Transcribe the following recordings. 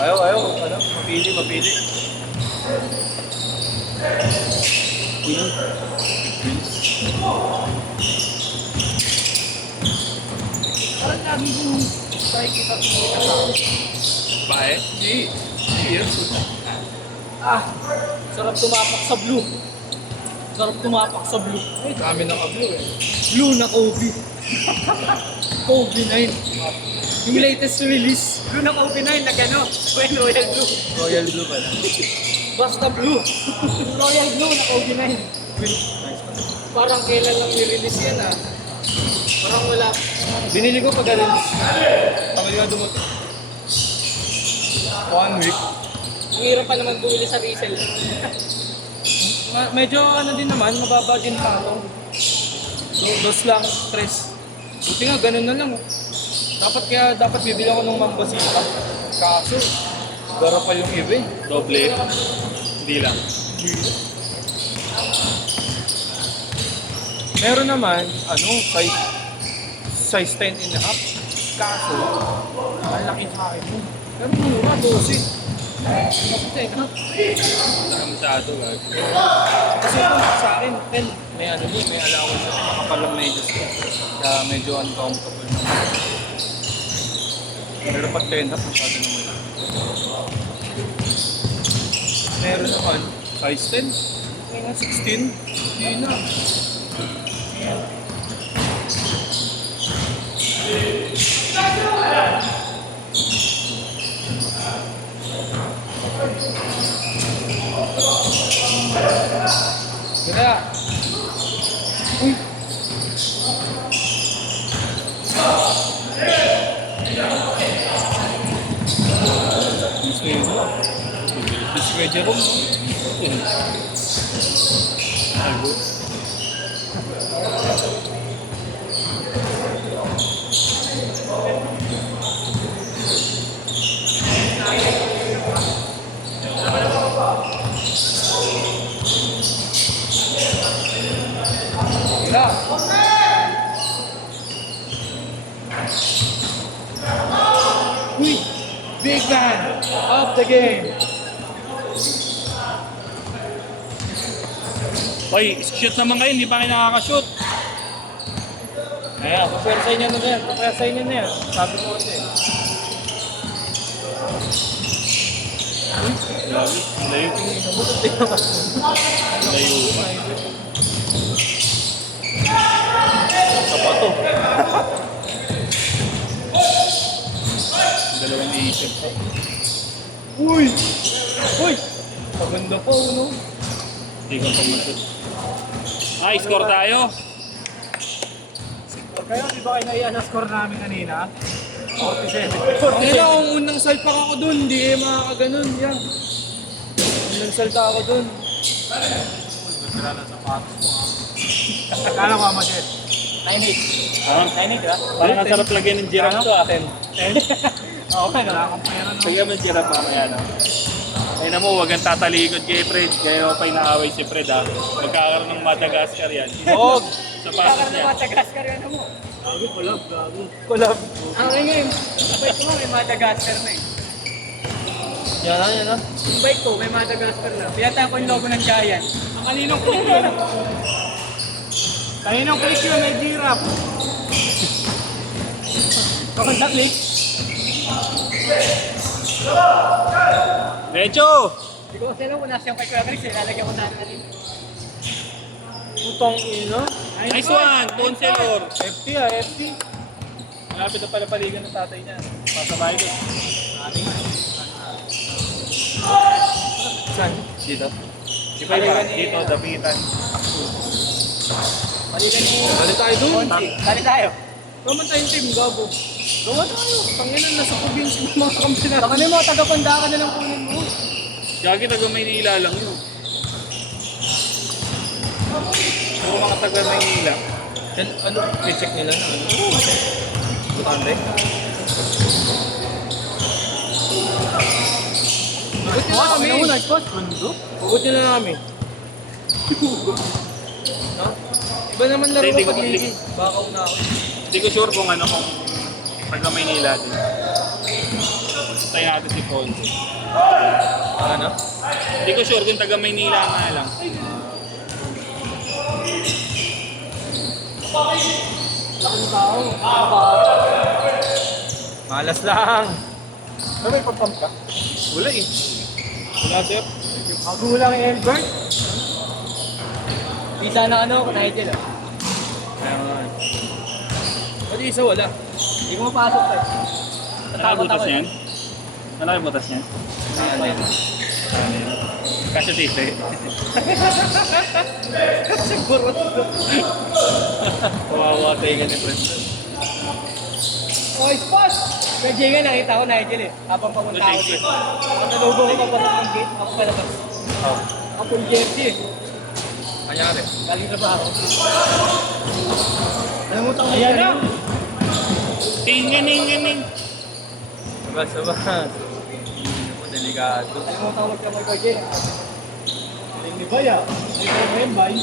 Ayaw. Ano? Mapili. Queen. Parang lagi kong nakikita ko yung kasama. Bae? Yes. Sarap tumapak sa blue. Ay, dami ng ablo eh. Blue na Kobe. Kobe 9. Yung latest release. Blue na Kobe 9 na gano'n. Royal Blue. Royal blue pala. Basta blue. Royal Blue na Kobe 9. Nice pala. Parang kailan lang nirelease yan Parang wala. Binili ko pag-release. Tagal nga dumating. 1 week. Ang hirap pa naman bumili sa resale. Medyo ano din naman, mababa din pa ako. Dos lang, stress. Buti nga, ganun na lang. Dapat bibili ako ng mambasita. Kaso, gara pa yung iba eh. Doble. Hindi lang. Meron naman, size 10 and a half. Kaso, ang laki sa akin mo. Pero mura, 12. Kapatay na. Wala masyado, gag. Kasi kung sa akin, 10, may allowance na makapalang medyas ko. Kaya medyo uncomfortable naman. Pero pag 10 half, masyado naman. Meron naman, size 10. May nga 16. Hindi na. Kaya, uy! Display Jerome. Uy! Big man of the game! Hoy, shoot naman kayo, hindi pa kayo nakakashoot. Kaya, papersahin niya na yan. Papersahin niya na yan. Sabi ko kasi. Grabe, layo. Layo pa. Sapato. Dalawang iisip. Uy! Uy! Paganda po, no? Hindi ko pa mashoot. Ay, score tayo. Kaya di ba kayo naiyan na score namin kanina? 47. Ang ina, kung unang salpak ako dun, hindi makakaganon. Yan. Unang salta ako dun. Wala na sapatos mo Kala ko Amadel. 9-8. Ah, 9-8 ha? parang ang sarap lagyan ng giraffe to ah. 10. Okay, wala akong pera no. Sige mo giraffe mamaya no. Ayun na mo, huwag kang tatalikod kay Fred. Kaya pa inaaway si Fred ha. Magkakaroon ng Madagascar yan. Huwag! Sapatos Kaka na niya. Madagascar yan mo. Collab. Ang ngayon, yung bike ko may Madagascar na eh. Yan na. Yung bike ko may Madagascar na. Piyata ko yung logo ng Giant. Ang kaninong click yun. Kaninong click yun, may giraffe. Bakit na click? Derecho! Hindi ko kasi alam kung nasa yung kay Kuya Chris, lalagyan ko sana rin. Putong ino. Nice one! Conselor! FT FT. Malapit na pala paligan ng tatay niya. Pasabay ko. Saan? Dito. Di ba iba? Dito, dapitan. Paligan ni... Dali tayo dun. Dali tayo. Gaman tayong team, gabo. Gawa tayo. Tanginan, nasa province ng mga kampi natin. Baka mo, taga-panda ka na lang kunin mo. Gagi taga Maynila lang yun. Puro mga taga Maynila. Yan, ano, i-check nila na ano. Butante. Hugot nila kami. Nice spot. Hugot nila kami. Ha? Iba naman laro Hindi ko ko- pag-higi. Bakaw na ako. Hindi ko sure kung ano kung taga Maynila din. Tayo natin si Paul. Ano? Hindi ko sure kung taga Maynila nga lang. Laking tao. Malas lang. Ano may pagpump ka? Wala eh. Wala, sir. Magulang yung Elbert. Pisa na ano, kung Nigel ah. Ayan. Pwede isa wala. Hindi ko mapasok pa. Malaki butas niyan? Malaki butas niyan? Ano yun? Kasi dito eh. Siguro. Kawawa tayo ka ni Fred. Oh, spot! Medyo nga nakita ko Nigel eh. Habang papunta ako dito. Ang nalubong ko papasok ng gate, ako palabas. Oh. Ako full jersey eh. Kanyari. Galing na ba ako? Alam mo tayo Ayan na! Tingin. Sabas. Delikado. Alam mo tayo magkamay ko Jay. Galing ni Baya. Hindi ko mo yun, Bay.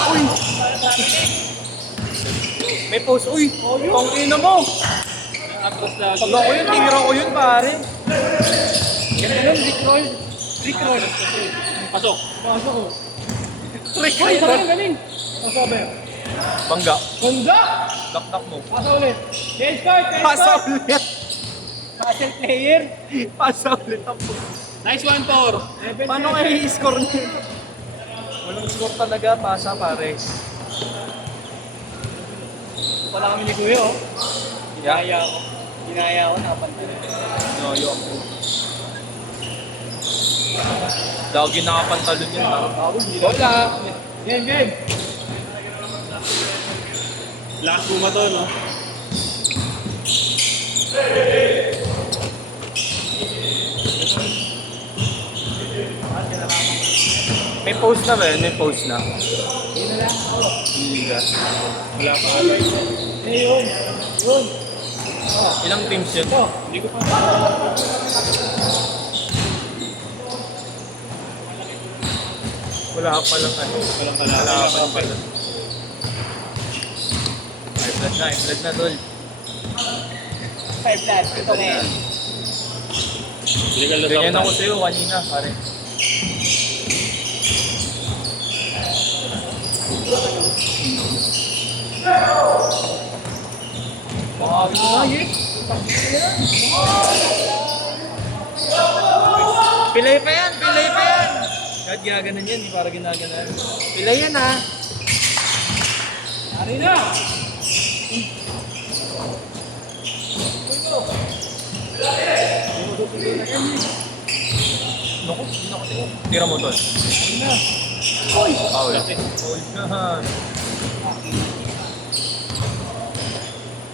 Uy! May post. Uy! Pang ina mo! Atras lagi. Pag ako yun, tingira ko yun pare. Ganda nun, Rick Roll. Rick Roll. Pasok. Pasok ko. Trick Uy, galing, galing. Ang sabi. Bangga. Ganda! Dakdak mo. Pasa ulit. Change card, change Pasa card. ulit. Puzzle player. Pasa ulit ang post. Nice one, Tor. Paano kayo i-score niya? Walang score talaga, pasa pare. Wala kami ni Kuya oh. Yeah. Ginaya ako, napansin. No, yung ako. Lagi nakapantalon yun. Wala. Game, game. Last buma to, no? May post na ba yun? May post na. Yun na lang. Hindi ka. Wala pa ata. Eh, yun. Yun. Ilang teams yun? Ito. Hindi ko pa. Wala ka palang ano. Walang pala. Wala ka palang pala. High blood na tol. 5 flat. Ito ngayon. Legal na Ganyan sa ako sa'yo kanina pare. Pilay pa yan! Pilay pa yan! Kahit ginaganan yan, hindi para ginaganan. Pilay yan ha! Ari na. Naku, hindi na kasi. Tira mo tol. Uy. Foul. Foul na.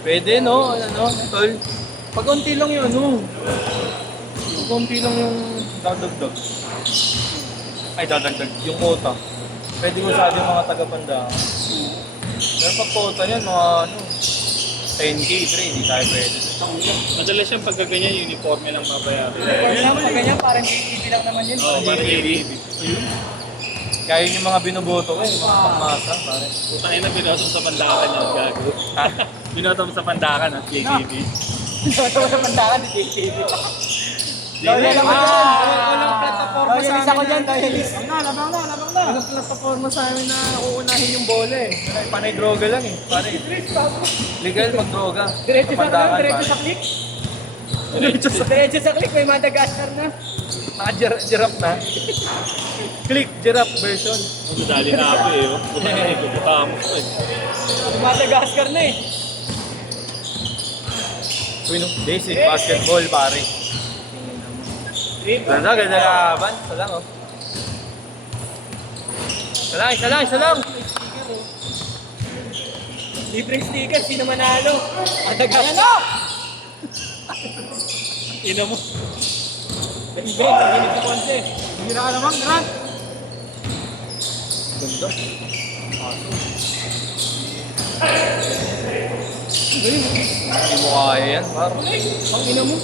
Pwede no? Ano, tol? Pag konti lang yung ano. Pag konti lang yung dadagdag. Ay, dadagdag. Yung quota. Pwede ko sabi yung mga taga-panda. Pero pag quota niyan, mga ano, 10K, pre, hindi tayo pwede. Madalas siyang pagkaganyan, uniforme lang mabayaran. Kaya naman pag ganyan, parang GTV lang naman yun. Oo, parang ABB. Kaya yun yung mga binuboto ko, yung mga pangmasa, pare. Putang ina, binotong sa pandakan yan, gago. Ha? Binotong sa pandakan at JTV. Ito sa pandakan ni JTV. Loyal ako dyan. Walang plataforma sa Loyalis amin. ako dyan, loyalis. Labang na. Walang plataforma sa amin na uunahin yung bola eh. Panay droga lang eh. Pare, legal mag-droga. Diretso sa Pandakan, ano, diretso pare. sa click. Diretso sa Click, may Madagascar na. Giraffe na. Click, giraffe version. Madali na ako eh. Putang ina, ipuputamos ko eh. May Madagascar na eh. Uy no, basic basketball pare. Ganda, ganda laban. Isa lang oh. Isa lang. Libre sticker, sino manalo? Madagascar na! Ina mo. Ben, naginig sa konse. Hira ka naman, Grant. Ganda. Hindi mo kaya yan, parang. Ang ina mo.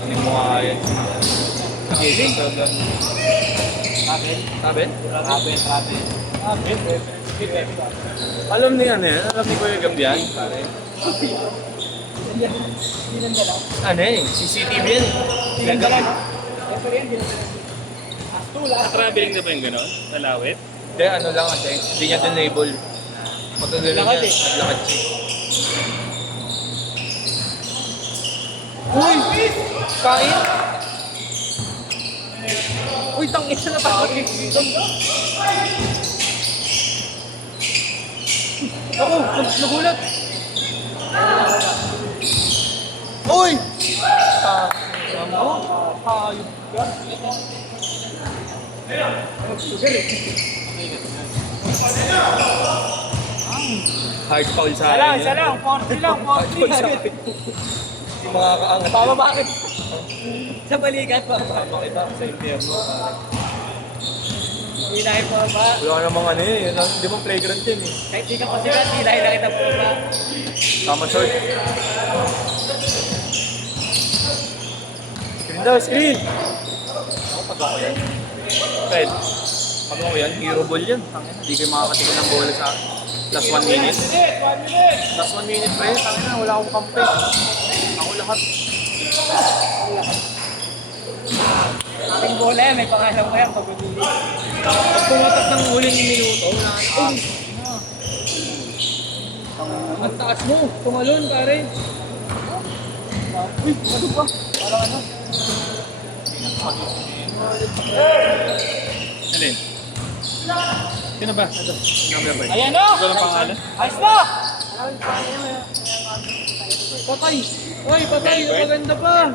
Hindi mo kaya yan. Gising. Sabi? Travel. Alam ni ano yan? Alam ni Kuya Gambian, pare. Ano eh? CCTV yan eh. Traveling na ba yung gano'n? Nalawit? Hindi, ano lang kasi. Hindi niya din-label. Patuloy lang niya. Naglakad siya. Uy! Kain! Uy, tangis na pa. Ako, nagulat. Uy! Hayop ka. Hard foul sa akin. Isa lang, 40 lang, 40. Hindi makakaangat. Papa, bakit? Sa balikat pa. Makita ko sa impyerno. Hilahin mo ba? Wala ka namang ano eh. Hindi mo playground din eh. Kahit di ka pasikat, hilahin na kita po ba? Tama short. Screen daw, screen! Ako pag ako yan. Fred, pag ako yan, hero ball yan. Hindi kayo makakatikin ng bola sa akin. Last 1 minute. Last 1 minute pa yun. Tangin na, wala akong kampe. Ako lahat. Ating bola yan, may pangalan mo yan, pag-uli. Pag pumatak ng huling minuto, wala ka. Ang taas mo, tumalon pare. Uy, ano ba? Parang ano? Alin? Sino ba? Ito. Number ba? Ayan o! Ito ang pangalan? Ayos na! Patay! Uy, patay! Maganda pa!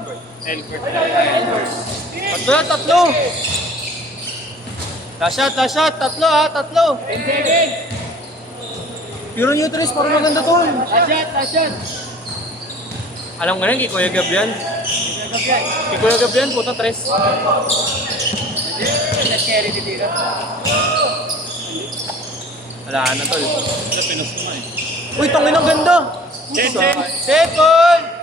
Elbert. Tatlo! Last shot! Tatlo ha! Tatlo! 10 seconds! Puro neutrals, parang maganda to. Last shot! Alam nga rin, kay Kuya Gab yan. Kay Kuya Gab yan, puta tres. Let's carry the tira. Wala na tol. Ito, pinos naman eh. Uy, tangin ang ganda! Sen! Second!